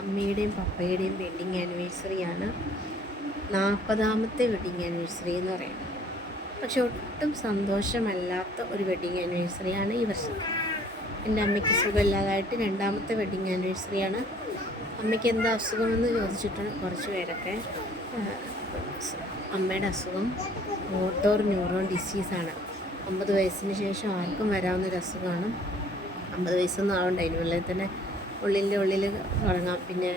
അമ്മയുടെയും പപ്പയുടെയും wedding ആനിവേഴ്സറിയാണ്. 40ാമത്തെ wedding anniversary എന്ന് പറയുന്നത്. പക്ഷെ ഒട്ടും സന്തോഷമല്ലാത്ത ഒരു വെഡ്ഡിങ് ആനിവേഴ്സറിയാണ് ഈ വർഷം. എൻ്റെ അമ്മയ്ക്ക് സുഖമില്ലാതായിട്ട് 2ാമത്തെ വെഡ്ഡിങ് ആനിവേഴ്സറിയാണ്. അമ്മയ്ക്ക് എന്താ അസുഖമെന്ന് ചോദിച്ചിട്ടുണ്ട് കുറച്ച് പേരൊക്കെ. അമ്മയുടെ അസുഖം മോട്ടോർ ന്യൂറോൺ ഡിസീസാണ്. 50 വയസ്സിന് ശേഷം ആർക്കും വരാവുന്നൊരു അസുഖമാണ്. 50 വയസ്സൊന്നും ആവണ്ട, അതിനുള്ളിൽ തന്നെ ഉള്ളിൽ തുടങ്ങാം. പിന്നെ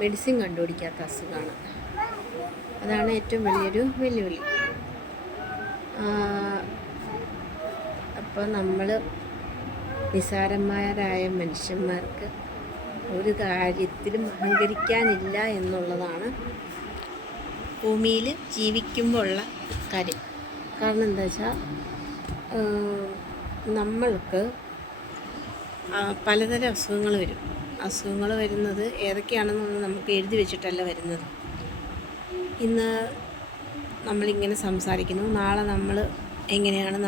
മെഡിസിൻ കണ്ടുപിടിക്കാത്ത അസുഖമാണ്. അതാണ് ഏറ്റവും വലിയൊരു വെല്ലുവിളി. അപ്പോൾ നമ്മൾ നിസ്സാരന്മാരായ മനുഷ്യന്മാർക്ക് ഒരു കാര്യത്തിലും അഹങ്കരിക്കാനില്ല എന്നുള്ളതാണ് ഭൂമിയിൽ ജീവിക്കുമ്പോൾ ഉള്ള കാര്യം. കാരണം എന്താ വെച്ചാൽ നമ്മൾക്ക് പലതരം അസുഖങ്ങൾ വരും. അസുഖങ്ങൾ വരുന്നത് ഏതൊക്കെയാണെന്നൊന്നും നമുക്ക് എഴുതി വെച്ചിട്ടല്ല വരുന്നത്. ഇന്ന് നമ്മളിങ്ങനെ സംസാരിക്കുന്നു, നാളെ നമ്മൾ എങ്ങനെയാണ്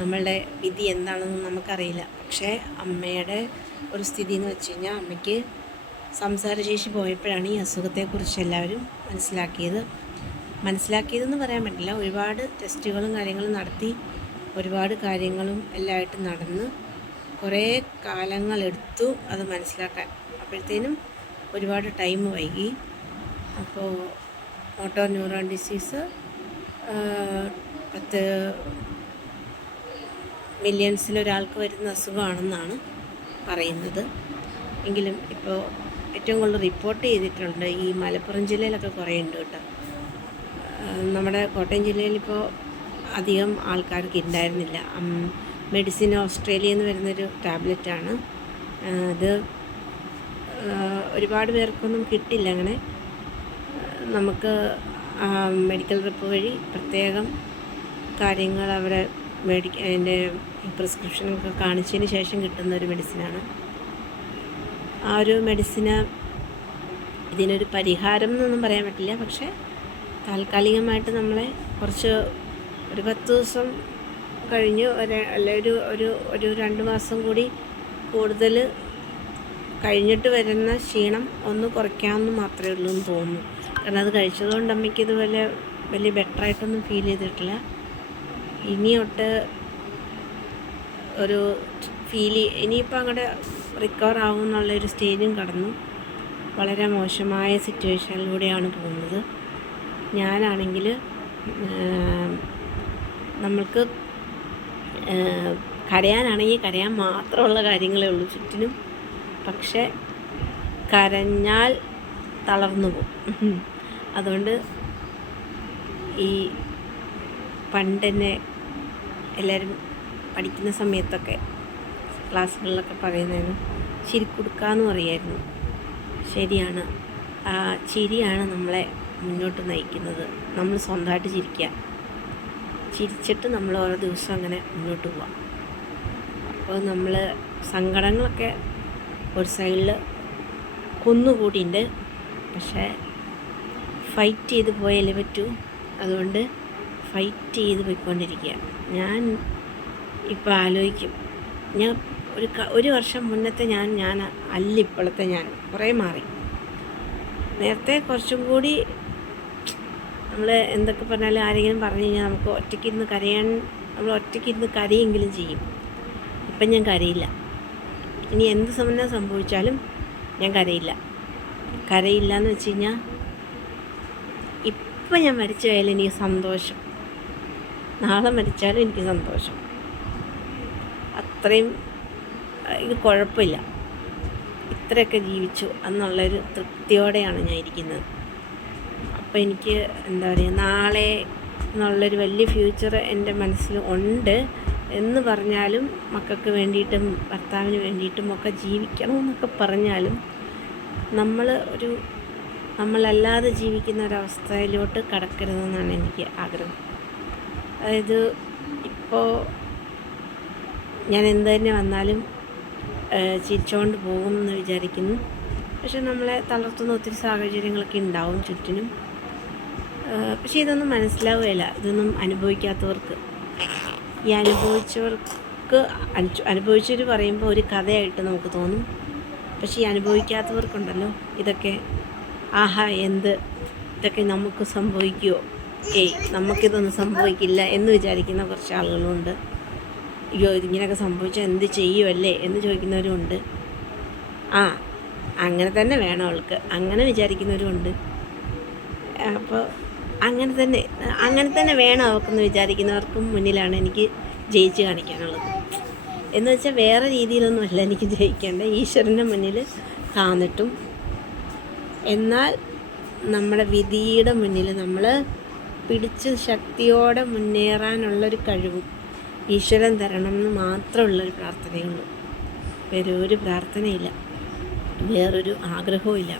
നമ്മളുടെ വിധി എന്താണെന്ന് നമുക്കറിയില്ല. പക്ഷേ അമ്മയുടെ ഒരു സ്ഥിതി എന്ന് വെച്ച് കഴിഞ്ഞാൽ അമ്മയ്ക്ക് സംസാരശേഷി പോയപ്പോഴാണ് ഈ അസുഖത്തെക്കുറിച്ച് എല്ലാവരും മനസ്സിലാക്കിയതെന്ന് പറയാൻ പറ്റില്ല. ഒരുപാട് ടെസ്റ്റുകളും കാര്യങ്ങളും നടത്തി, ഒരുപാട് കാര്യങ്ങളും എല്ലാമായിട്ട് നടന്ന് കുറേ കാലങ്ങളെടുത്തു അത് മനസ്സിലാക്കാൻ. അപ്പോഴത്തേനും ഒരുപാട് ടൈം വൈകി. അപ്പോൾ മോട്ടോർ ന്യൂറോൺ ഡിസീസ് 10 മില്യൺസിലൊരാൾക്ക് വരുന്ന അസുഖമാണെന്നാണ് പറയുന്നത്. എങ്കിലും ഇപ്പോൾ ഏറ്റവും കൂടുതൽ റിപ്പോർട്ട് ചെയ്തിട്ടുണ്ട് ഈ മലപ്പുറം ജില്ലയിലൊക്കെ കുറേ ഉണ്ട് കേട്ടോ. നമ്മുടെ കോട്ടയം ജില്ലയിലിപ്പോൾ അധികം ആൾക്കാർക്ക് ഉണ്ടായിരുന്നില്ല. മെഡിസിൻ ഓസ്ട്രേലിയയിൽ നിന്ന് വരുന്നൊരു ടാബ്ലറ്റാണ് അത്. ഒരുപാട് പേർക്കൊന്നും കിട്ടില്ല. അങ്ങനെ നമുക്ക് മെഡിക്കൽ റിപ്പ് വഴി പ്രത്യേകം കാര്യങ്ങൾ അവരെ അതിൻ്റെ പ്രിസ്ക്രിപ്ഷനൊക്കെ കാണിച്ചതിന് ശേഷം കിട്ടുന്ന ഒരു മെഡിസിനാണ്. ആ ഒരു മെഡിസിന് ഇതിനൊരു പരിഹാരം എന്നൊന്നും പറയാൻ പറ്റില്ല. പക്ഷേ താൽക്കാലികമായിട്ട് നമ്മളെ ഒരു 10 ദിവസം കഴിഞ്ഞ് ഒരു 2 മാസം കൂടി കൂടുതൽ കഴിഞ്ഞിട്ട് വരുന്ന ക്ഷീണം ഒന്ന് കുറയ്ക്കാമെന്ന് മാത്രമേ ഉള്ളൂ എന്ന് തോന്നുന്നു. കാരണം അത് കഴിച്ചതുകൊണ്ട് അമ്മയ്ക്ക് ഇത് വലിയ ബെറ്ററായിട്ടൊന്നും ഫീൽ ചെയ്തിട്ടില്ല. ഇനിയൊട്ട് ഇനിയിപ്പോൾ അങ്ങോട്ട് റിക്കവർ ആവും എന്നുള്ളൊരു സ്റ്റേജും കടന്നു. വളരെ മോശമായ സിറ്റുവേഷനിലൂടെയാണ് പോകുന്നത്. ഞാനാണെങ്കിൽ നമ്മൾക്ക് കരയാനാണെങ്കിൽ കരയാൻ മാത്രമുള്ള കാര്യങ്ങളേ ഉള്ളൂ ചുറ്റിനും. പക്ഷെ കരഞ്ഞാൽ തളർന്നു പോകും. അതുകൊണ്ട് ഈ പണ്ടെന്നെ എല്ലാവരും പഠിക്കുന്ന സമയത്തൊക്കെ ക്ലാസ്സുകളിലൊക്കെ പറയുന്നതിന് ചിരിക്കുടുക്കാന്ന് പറയായിരുന്നു. ശരിയാണ്, ആ ചിരിയാണ് നമ്മളെ മുന്നോട്ട് നയിക്കുന്നത്. നമ്മൾ സ്വന്തമായിട്ട് ചിരിച്ചിട്ട് നമ്മൾ ഓരോ ദിവസം അങ്ങനെ മുന്നോട്ട് പോവാം. അപ്പോൾ നമ്മൾ സങ്കടങ്ങളൊക്കെ ഒരു സൈഡിൽ കുന്നുകൂടിയുണ്ട്. പക്ഷേ ഫൈറ്റ് ചെയ്ത് പോയാലേ പറ്റൂ. അതുകൊണ്ട് ഫൈറ്റ് ചെയ്ത് പോയിക്കൊണ്ടിരിക്കുക. ഞാൻ ഇപ്പോൾ ആലോചിക്കും, ഞാൻ ഒരു വർഷം മുന്നത്തെ ഞാൻ അല്ല ഇപ്പോഴത്തെ ഞാൻ. കുറേ മാറി. നേരത്തെ കുറച്ചും കൂടി നമ്മൾ എന്തൊക്കെ പറഞ്ഞാലും ആരെങ്കിലും പറഞ്ഞു കഴിഞ്ഞാൽ നമുക്ക് നമ്മൾ ഒറ്റയ്ക്കിരുന്ന് കരയെങ്കിലും ചെയ്യും. ഇപ്പം ഞാൻ കരയില്ല. ഇനി എന്ത് സംഭവിച്ചാലും ഞാൻ കരയില്ല എന്ന് വെച്ച് കഴിഞ്ഞാൽ ഇപ്പം ഞാൻ മരിച്ചു പോയാലും എനിക്ക് സന്തോഷം, നാളെ മരിച്ചാലും എനിക്ക് സന്തോഷം. അത്രയും ഇത് കുഴപ്പമില്ല. ഇത്രയൊക്കെ ജീവിച്ചു എന്നുള്ളൊരു തൃപ്തിയോടെയാണ് ഞാൻ ഇരിക്കുന്നത്. അപ്പോൾ എനിക്ക് എന്താ പറയുക, നാളെ എന്നുള്ളൊരു വലിയ ഫ്യൂച്ചർ എൻ്റെ മനസ്സിൽ ഉണ്ട് എന്ന് പറഞ്ഞാലും, മക്കൾക്ക് വേണ്ടിയിട്ടും ഭർത്താവിന് വേണ്ടിയിട്ടും ഒക്കെ ജീവിക്കണമെന്നൊക്കെ പറഞ്ഞാലും നമ്മളല്ലാതെ ജീവിക്കുന്ന ഒരവസ്ഥയിലോട്ട് കടക്കരുതെന്നാണ് എനിക്ക് ആഗ്രഹം. അതായത് ഇപ്പോൾ ഞാൻ എന്ത് തന്നെ വന്നാലും ചിരിച്ചുകൊണ്ട് പോകുമെന്ന് വിചാരിക്കുന്നു. പക്ഷെ നമ്മളെ തളർത്തുന്ന ഒത്തിരി സാഹചര്യങ്ങളൊക്കെ ഉണ്ടാവും ചുറ്റിനും. പക്ഷേ ഇതൊന്നും മനസ്സിലാവുകയില്ല, ഇതൊന്നും അനുഭവിക്കാത്തവർക്ക്. ഈ അനുഭവിച്ചവർ പറയുമ്പോൾ ഒരു കഥയായിട്ട് നമുക്ക് തോന്നും. പക്ഷേ ഈ അനുഭവിക്കാത്തവർക്കുണ്ടല്ലോ ഇതൊക്കെ, ആഹാ ഇതൊക്കെ നമുക്ക് സംഭവിക്കുമോ, നമുക്കിതൊന്നും സംഭവിക്കില്ല എന്ന് വിചാരിക്കുന്ന കുറച്ച് ആളുകളുണ്ട്. അയ്യോ ഇതിങ്ങനെയൊക്കെ സംഭവിച്ചാൽ എന്ത് ചെയ്യുമല്ലേ എന്ന് ചോദിക്കുന്നവരുമുണ്ട്. അങ്ങനെ തന്നെ വേണം അവൾക്ക്, അങ്ങനെ വിചാരിക്കുന്നവരുമുണ്ട്. അപ്പോൾ അങ്ങനെ തന്നെ വേണം അവൾക്കെന്ന് വിചാരിക്കുന്നവർക്കും മുന്നിലാണ് എനിക്ക് ജയിച്ച് കാണിക്കാനുള്ളത്. എന്ന് വെച്ചാൽ വേറെ രീതിയിലൊന്നുമല്ല എനിക്ക് ജയിക്കേണ്ട, ഈശ്വരൻ്റെ മുന്നിൽ താന്നിട്ടും. എന്നാൽ നമ്മുടെ വിധിയുടെ മുന്നിൽ നമ്മൾ പിടിച്ച് ശക്തിയോടെ മുന്നേറാനുള്ളൊരു കഴിവും ഈശ്വരൻ തരണം എന്ന് മാത്രമുള്ളൊരു പ്രാർത്ഥനയുള്ളൂ. വേറെ ഒരു പ്രാർത്ഥനയില്ല, വേറൊരു ആഗ്രഹവും ഇല്ല.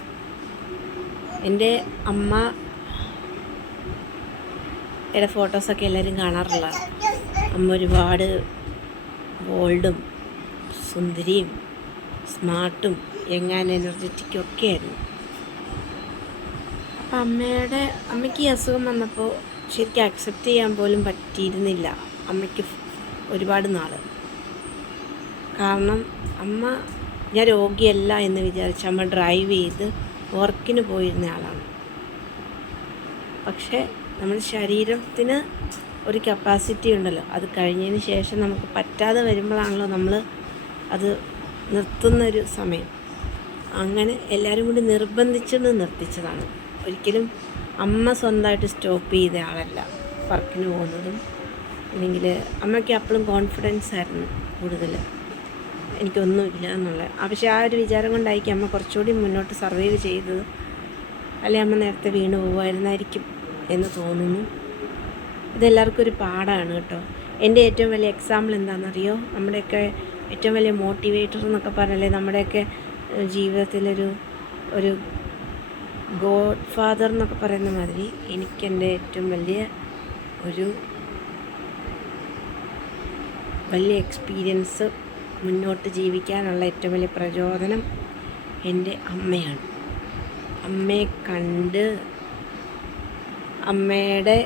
എൻ്റെ അമ്മയുടെ ഫോട്ടോസൊക്കെ എല്ലാവരും കാണാറുള്ളതാണ്. അമ്മ ഒരുപാട് ബോൾഡും സുന്ദരിയും സ്മാർട്ടും യങ് ആൻഡ് എനർജറ്റിക്കും ഒക്കെ ആയിരുന്നു. അപ്പം അമ്മയ്ക്ക് ഈ അസുഖം വന്നപ്പോൾ ശരിക്കും അക്സെപ്റ്റ് ചെയ്യാൻ പോലും പറ്റിയിരുന്നില്ല അമ്മയ്ക്ക് ഒരുപാട് നാൾ. കാരണം ഞാൻ രോഗിയല്ല എന്ന് വിചാരിച്ച് അമ്മ ഡ്രൈവ് ചെയ്ത് വർക്കിന് പോയിരുന്ന ആളാണ്. പക്ഷേ നമ്മുടെ ശരീരത്തിന് ഒരു കപ്പാസിറ്റി ഉണ്ടല്ലോ, അത് കഴിഞ്ഞതിന് ശേഷം നമുക്ക് പറ്റാതെ വരുമ്പോഴാണല്ലോ നമ്മൾ അത് നിർത്തുന്നൊരു സമയം. അങ്ങനെ എല്ലാവരും കൂടി നിർത്തിച്ചതാണ്. ഒരിക്കലും അമ്മ സ്വന്തമായിട്ട് സ്റ്റോപ്പ് ചെയ്ത ആളല്ല വർക്കിന് പോകുന്നതും. അല്ലെങ്കിൽ അമ്മയ്ക്ക് അപ്പോഴും കോൺഫിഡൻസ് ആയിരുന്നു കൂടുതൽ, എനിക്കൊന്നുമില്ല എന്നുള്ള. പക്ഷേ ആ ഒരു വിചാരം കൊണ്ടായിരിക്കും അമ്മ കുറച്ചുകൂടി മുന്നോട്ട് സർവൈവ് ചെയ്തത്. അല്ലെങ്കിൽ അമ്മ നേരത്തെ വീണ് പോകുമായിരുന്നായിരിക്കും എന്ന് തോന്നുന്നു. ഇതെല്ലാവർക്കും ഒരു പാഠമാണ് കേട്ടോ. എൻ്റെ ഏറ്റവും വലിയ എക്സാമ്പിൾ എന്താണെന്നറിയോ? നമ്മുടെയൊക്കെ ഏറ്റവും വലിയ മോട്ടിവേറ്റർ എന്നൊക്കെ പറഞ്ഞാലേ നമ്മുടെയൊക്കെ ജീവിതത്തിലൊരു ഗോഡ് ഫാദർ എന്നൊക്കെ പറയുന്ന മാതിരി എനിക്കെൻ്റെ ഏറ്റവും വലിയ എക്സ്പീരിയൻസ്, മുന്നോട്ട് ജീവിക്കാനുള്ള ഏറ്റവും വലിയ പ്രചോദനം എൻ്റെ അമ്മയാണ്. അമ്മയെ കണ്ട് അമ്മയുടെ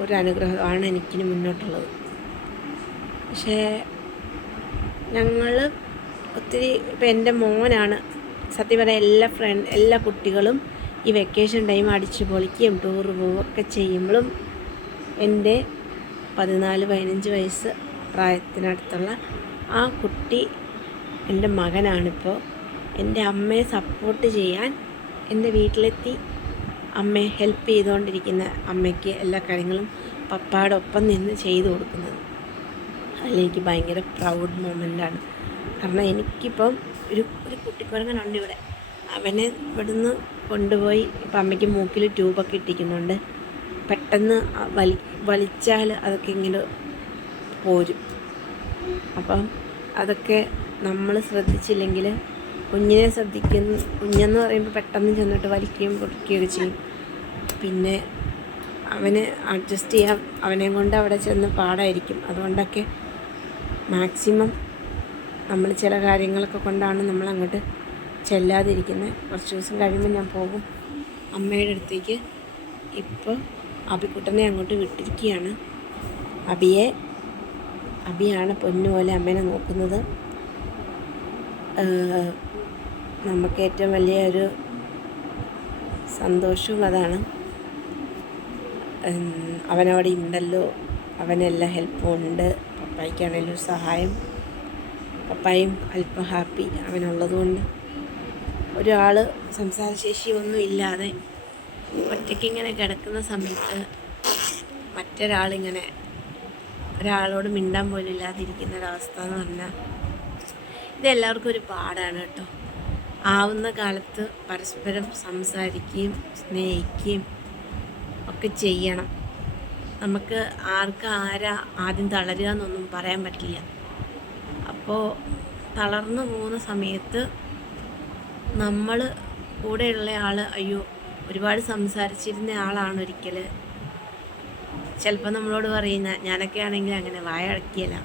ഒരു അനുഗ്രഹമാണ് എനിക്കിനി മുന്നോട്ടുള്ളത്. പക്ഷേ ഞങ്ങൾ ഒത്തിരി, ഇപ്പം എൻ്റെ മോനാണ് സത്യം പറയാൻ എല്ലാ കുട്ടികളും ഈ വെക്കേഷൻ ടൈം അടിച്ചു പൊളിക്കുകയും ടൂറ് പോവുകയൊക്കെ ചെയ്യുമ്പോഴും എൻ്റെ 14-15 വയസ്സ് പ്രായത്തിനടുത്തുള്ള ആ കുട്ടി എൻ്റെ മകനാണിപ്പോൾ എൻ്റെ അമ്മയെ സപ്പോർട്ട് ചെയ്യാൻ എൻ്റെ വീട്ടിലെത്തി അമ്മയെ ഹെൽപ്പ് ചെയ്തുകൊണ്ടിരിക്കുന്ന അമ്മയ്ക്ക് എല്ലാ കാര്യങ്ങളും പപ്പായുടെ ഒപ്പം നിന്ന് ചെയ്തു കൊടുക്കുന്നത്. അതിലെനിക്ക് ഭയങ്കര പ്രൗഡ് മൊമെൻ്റാണ്. കാരണം എനിക്കിപ്പം ഒരു കുട്ടിക്കുരങ്ങനുണ്ട് ഇവിടെ. അവനെ ഇവിടുന്ന് കൊണ്ടുപോയി ഇപ്പം അമ്മയ്ക്ക് മൂക്കിൽ ട്യൂബൊക്കെ ഇട്ടിരിക്കുന്നുണ്ട്. പെട്ടെന്ന് വലിച്ചാൽ അതൊക്കെ ഇങ്ങനെ പോരും. അപ്പം അതൊക്കെ നമ്മൾ ശ്രദ്ധിച്ചില്ലെങ്കിൽ കുഞ്ഞെന്ന് പറയുമ്പോൾ പെട്ടെന്ന് ചെന്നിട്ട് വലിക്കുകയും പൊടിക്കുകയൊക്കെ ചെയ്യും. പിന്നെ അവന് അഡ്ജസ്റ്റ് ചെയ്യാൻ അവനെയും കൊണ്ട് അവിടെ ചെന്ന് പാടായിരിക്കും. അതുകൊണ്ടൊക്കെ മാക്സിമം നമ്മൾ ചില കാര്യങ്ങളൊക്കെ കൊണ്ടാണ് നമ്മൾ അങ്ങോട്ട് ചെല്ലാതിരിക്കുന്നത്. കുറച്ച് ദിവസം കഴിയുമ്പോൾ ഞാൻ പോകും അമ്മയുടെ അടുത്തേക്ക്. ഇപ്പോൾ അബിക്കുട്ടനെ അങ്ങോട്ട് വിട്ടിരിക്കുകയാണ്. അബിയാണ് പൊന്നുപോലെ അമ്മേനെ നോക്കുന്നത്. നമുക്ക് ഏറ്റവും വലിയൊരു സന്തോഷവും അതാണ്. അവനവിടെ ഉണ്ടല്ലോ, അവനെല്ലാം ഹെൽപ്പും ഉണ്ട്. പപ്പായ്ക്കാണെങ്കിലും ഒരു സഹായം. പപ്പായും അല്പം ഹാപ്പി അവനുള്ളതുകൊണ്ട്. ഒരാൾ സംസാരശേഷി ഒന്നും ഇല്ലാതെ ഒറ്റയ്ക്കിങ്ങനെ കിടക്കുന്ന സമയത്ത് ഒരാളോട് മിണ്ടാൻ പോലും ഇല്ലാതിരിക്കുന്ന ഒരവസ്ഥ എന്ന് പറഞ്ഞാൽ ഇതെല്ലാവർക്കും ഒരു പാടാണ് കേട്ടോ. ആവുന്ന കാലത്ത് പരസ്പരം സംസാരിക്കുകയും സ്നേഹിക്കുകയും ഒക്കെ ചെയ്യണം. നമുക്ക് ആരാ ആദ്യം തളരുക എന്നൊന്നും പറയാൻ പറ്റില്ല. അപ്പോൾ തളർന്നു പോകുന്ന സമയത്ത് നമ്മൾ കൂടെയുള്ള ആൾ ഒരുപാട് സംസാരിച്ചിരുന്ന ആളാണ് ഒരിക്കൽ ചിലപ്പോൾ നമ്മളോട് പറയുന്ന, ഞാനൊക്കെ ആണെങ്കിൽ അങ്ങനെ വായ അടക്കിയല്ല,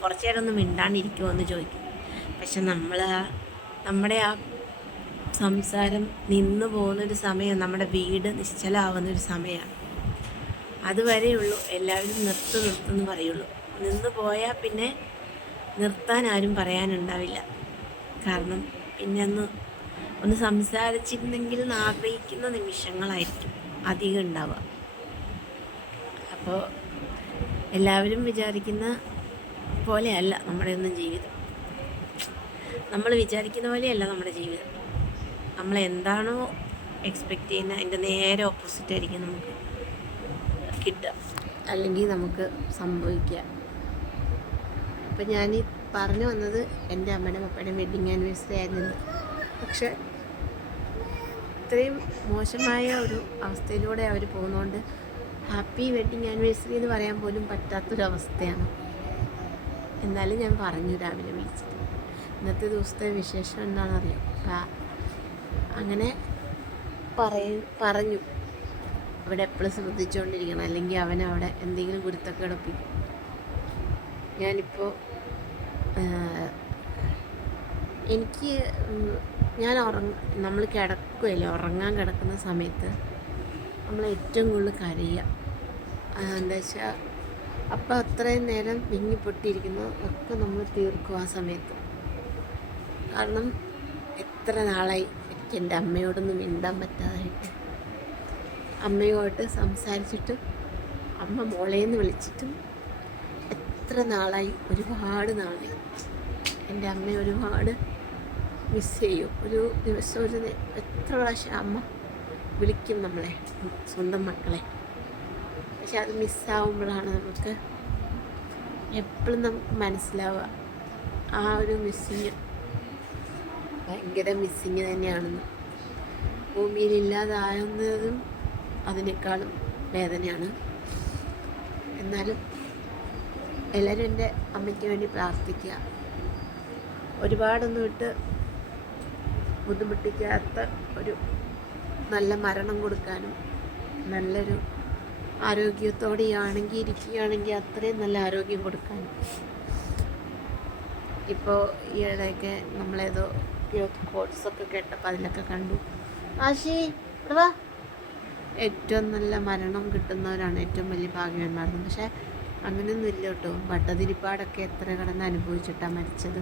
കുറച്ച് നേരം ഒന്ന് മിണ്ടാണ്ടിരിക്കുമോ എന്ന് ചോദിക്കും. പക്ഷെ നമ്മുടെ ആ സംസാരം നിന്നു പോകുന്നൊരു സമയം നമ്മുടെ വീട് നിശ്ചലമാവുന്നൊരു സമയമാണ്. അതുവരെയുള്ളൂ എല്ലാവരും നിർത്തുമെന്ന് പറയുള്ളൂ. നിന്ന് പോയാൽ പിന്നെ നിർത്താൻ ആരും പറയാനുണ്ടാവില്ല. കാരണം പിന്നെ ഒന്ന് സംസാരിച്ചിരുന്നെങ്കിൽ എന്ന് ആഗ്രഹിക്കുന്ന നിമിഷങ്ങളായിരിക്കും അധികം ഉണ്ടാവുക. അപ്പോൾ എല്ലാവരും വിചാരിക്കുന്ന പോലെയല്ല നമ്മുടെ ഒന്നും ജീവിതം. നമ്മൾ വിചാരിക്കുന്ന പോലെയല്ല നമ്മുടെ ജീവിതം. നമ്മൾ എന്താണോ എക്സ്പെക്റ്റ് ചെയ്യുന്ന അതിൻ്റെ നേരെ ഓപ്പോസിറ്റ് ആയിരിക്കും നമുക്ക് കിട്ടുക, അല്ലെങ്കിൽ നമുക്ക് സംഭവിക്കുക. അപ്പം ഞാൻ പറഞ്ഞു വന്നത് എൻ്റെ അമ്മയുടെ പപ്പയുടെയും വെഡ്ഡിങ് ആനിവേഴ്സറി ആയിരുന്നു. പക്ഷെ ഇത്രയും മോശമായ ഒരു അവസ്ഥയിലൂടെ അവർ പോകുന്നതുകൊണ്ട് ഹാപ്പി വെഡ്ഡിങ് ആനിവേഴ്സറി എന്ന് പറയാൻ പോലും പറ്റാത്തൊരവസ്ഥയാണ്. എന്നാലും ഞാൻ പറഞ്ഞു രാവിലെ വിളിച്ചിട്ട് ഇന്നത്തെ ദിവസത്തെ വിശേഷം എന്താണെന്നറിയാം. അങ്ങനെ പറഞ്ഞു അവിടെ എപ്പോഴും ശ്രദ്ധിച്ചുകൊണ്ടിരിക്കണം, അല്ലെങ്കിൽ അവനവിടെ എന്തെങ്കിലും കുരുത്തക്കേടൊപ്പിക്കും. ഞാനിപ്പോൾ നമ്മൾ കിടക്കുകയല്ലേ, ഉറങ്ങാൻ കിടക്കുന്ന സമയത്ത് നമ്മൾ ഏറ്റവും കൂടുതൽ കരയുക. എന്താ വെച്ചാൽ അപ്പം അത്രയും നേരം വിങ്ങിപ്പൊട്ടിയിരിക്കുന്നു ഒക്കെ നമ്മൾ തീർക്കും ആ സമയത്ത്. കാരണം എത്ര നാളായി എനിക്ക് എൻ്റെ അമ്മയോടൊന്നും മിണ്ടാൻ പറ്റാതായിട്ട്, അമ്മയോട്ട് സംസാരിച്ചിട്ടും അമ്മ മോളേന്ന് വിളിച്ചിട്ടും എത്ര നാളായി, ഒരുപാട് നാളായി. എൻ്റെ അമ്മയെ ഒരുപാട് മിസ് ചെയ്യും. ഒരു ദിവസം എത്ര പ്രാവശ്യം അമ്മ വിളിക്കും നമ്മളെ, സ്വന്തം മക്കളെ. പക്ഷെ അത് മിസ്സാവുമ്പോഴാണ് നമുക്ക് എപ്പോഴും നമുക്ക് മനസ്സിലാവുക ആ ഒരു മിസ്സിങ് ഭയങ്കര മിസ്സിങ് തന്നെയാണെന്ന്. ഭൂമിയിലില്ലാതാകുന്നതും അതിനേക്കാളും വേദനയാണ്. എന്നാലും എല്ലാവരും എൻ്റെ അമ്മയ്ക്ക് വേണ്ടി പ്രാർത്ഥിക്കുക. ഒരുപാടൊന്നും ഇട്ട് ബുദ്ധിമുട്ടിക്കാത്ത ഒരു നല്ല മരണം കൊടുക്കാനും നല്ലൊരു ആരോഗ്യത്തോടെയാണെങ്കിൽ ഇരിക്കുകയാണെങ്കിൽ അത്രയും നല്ല ആരോഗ്യം കൊടുക്കാനും. ഇപ്പോൾ ഈയിടെയൊക്കെ നമ്മളേതോ കോഴ്സൊക്കെ കേട്ടപ്പോൾ അതിലൊക്കെ കണ്ടു, ആശി വാ, ഏറ്റവും നല്ല മരണം കിട്ടുന്നവരാണ് ഏറ്റവും വലിയ ഭാഗ്യവാന്മാരെന്ന്. പക്ഷേ അങ്ങനെയൊന്നും ഇല്ല കേട്ടോ. വട്ടതിരിപ്പാടൊക്കെ എത്ര കിടന്ന് അനുഭവിച്ചിട്ടാണ് മരിച്ചത്.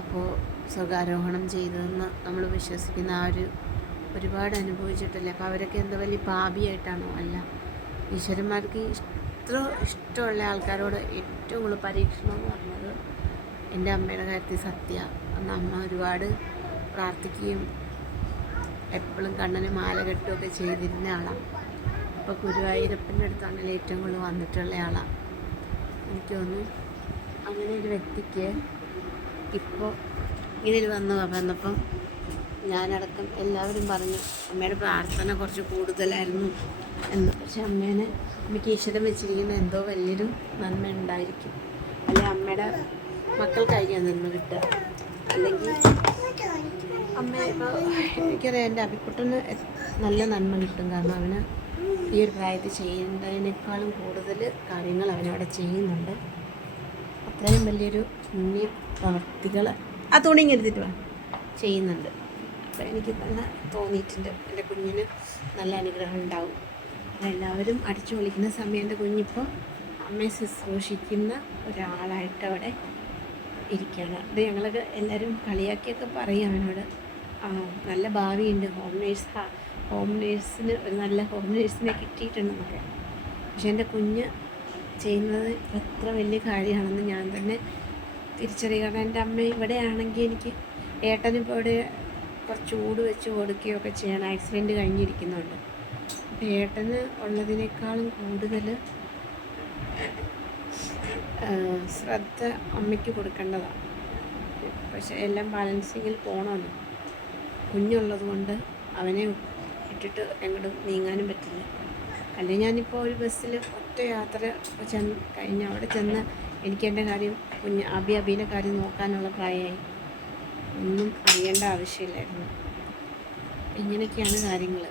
അപ്പോൾ സ്വർഗ്ഗാരോഹണം ചെയ്തതെന്ന് നമ്മൾ വിശ്വസിക്കുന്ന ആ ഒരുപാട് അനുഭവിച്ചിട്ടില്ലേ. അപ്പോൾ അവരൊക്കെ എന്താ വലിയ പാപിയായിട്ടാണോ? അല്ല. ഈശ്വരന്മാർക്ക് ഇഷ്ടമുള്ള ആൾക്കാരോട് ഏറ്റവും കൂടുതൽ പരീക്ഷണം എന്ന് പറഞ്ഞത് എൻ്റെ അമ്മയുടെ കാര്യത്തിൽ സത്യ. അന്ന് അമ്മ ഒരുപാട് പ്രാർത്ഥിക്കുകയും എപ്പോഴും കണ്ണന് മാല കെട്ടുകയൊക്കെ ചെയ്തിരുന്ന ആളാണ്. അപ്പോൾ ഗുരുവായൂരപ്പൻ്റെ അടുത്താണെങ്കിൽ ഏറ്റവും കൂടുതൽ വന്നിട്ടുള്ള ആളാണ്. എനിക്ക് തോന്നുന്നു അങ്ങനെ ഒരു വ്യക്തിക്ക് ഇപ്പോൾ ഇങ്ങനെ വന്നപ്പം ഞാനടക്കം എല്ലാവരും പറഞ്ഞു അമ്മയുടെ പ്രാർത്ഥന കുറച്ച് കൂടുതലായിരുന്നു എന്ന്. പക്ഷെ അമ്മയ്ക്ക് ഈശ്വരൻ വെച്ചിരിക്കുന്ന എന്തോ വലിയൊരു നന്മ ഉണ്ടായിരിക്കും. അല്ലെങ്കിൽ അമ്മയുടെ മക്കൾക്കായിരിക്കും നന്മ കിട്ടുക. അല്ലെങ്കിൽ അമ്മ ഇപ്പോൾ എനിക്കറിയാം എൻ്റെ അഭിക്കുട്ടന് നല്ല നന്മ കിട്ടും. കാരണം അവന് ഈ ഒരു പ്രായത്തിൽ ചെയ്യേണ്ടതിനേക്കാളും കൂടുതൽ കാര്യങ്ങൾ അവനവിടെ ചെയ്യുന്നുണ്ട്. അത്രയും വലിയൊരു പുണ്യ പ്രവർത്തികൾ ആ തുണിങ്ങി എടുത്തിട്ട് ചെയ്യുന്നുണ്ട്. അപ്പോൾ എനിക്ക് തന്നെ തോന്നിയിട്ടുണ്ട് എൻ്റെ കുഞ്ഞിന് നല്ല അനുഗ്രഹം ഉണ്ടാവും. എല്ലാവരും അടിച്ചു പൊളിക്കുന്ന സമയം എൻ്റെ കുഞ്ഞിപ്പോൾ അമ്മയെ ശുശ്രൂഷിക്കുന്ന ഒരാളായിട്ട് അവിടെ ഇരിക്കുകയാണ്. അത് ഞങ്ങളൊക്കെ എല്ലാവരും കളിയാക്കിയൊക്കെ പറയും അവനോട്, നല്ല ഭാവിയുണ്ട്, ഹോം നേഴ്സിന് ഒരു നല്ല ഹോം നേഴ്സിനെ കിട്ടിയിട്ടുണ്ടെന്നൊക്കെ. പക്ഷെ എൻ്റെ കുഞ്ഞ് ചെയ്യുന്നത് എത്ര വലിയ കാര്യമാണെന്ന് ഞാൻ തന്നെ തിരിച്ചറിയുക. കാരണം എൻ്റെ അമ്മ ഇവിടെ ആണെങ്കിൽ എനിക്ക് ഏട്ടനിപ്പോൾ ഇവിടെ കുറച്ച് ചൂട് വെച്ച് കൊടുക്കുകയൊക്കെ ചെയ്യാൻ ആക്സിഡൻറ്റ് കഴിഞ്ഞിരിക്കുന്നുണ്ട്. അപ്പോൾ ഏട്ടന് ഉള്ളതിനേക്കാളും കൂടുതൽ ശ്രദ്ധ അമ്മയ്ക്ക് കൊടുക്കേണ്ടതാണ്. പക്ഷെ എല്ലാം ബാലൻസിങ്ങിൽ പോകണമല്ലോ. കുഞ്ഞുള്ളത് കൊണ്ട് അവനെ ഇട്ടിട്ട് എങ്ങോട്ടും നീങ്ങാനും പറ്റില്ല. അല്ലെങ്കിൽ ഞാനിപ്പോൾ ഒരു ബസ്സിൽ ഒറ്റ യാത്ര കഴിഞ്ഞ് അവിടെ ചെന്ന് എനിക്ക് എൻ്റെ കാര്യം അബീൻ്റെ കാര്യം നോക്കാനുള്ള പ്രായമായി. ഒന്നും അറിയേണ്ട ആവശ്യമില്ലായിരുന്നു. ഇങ്ങനെയൊക്കെയാണ് കാര്യങ്ങൾ.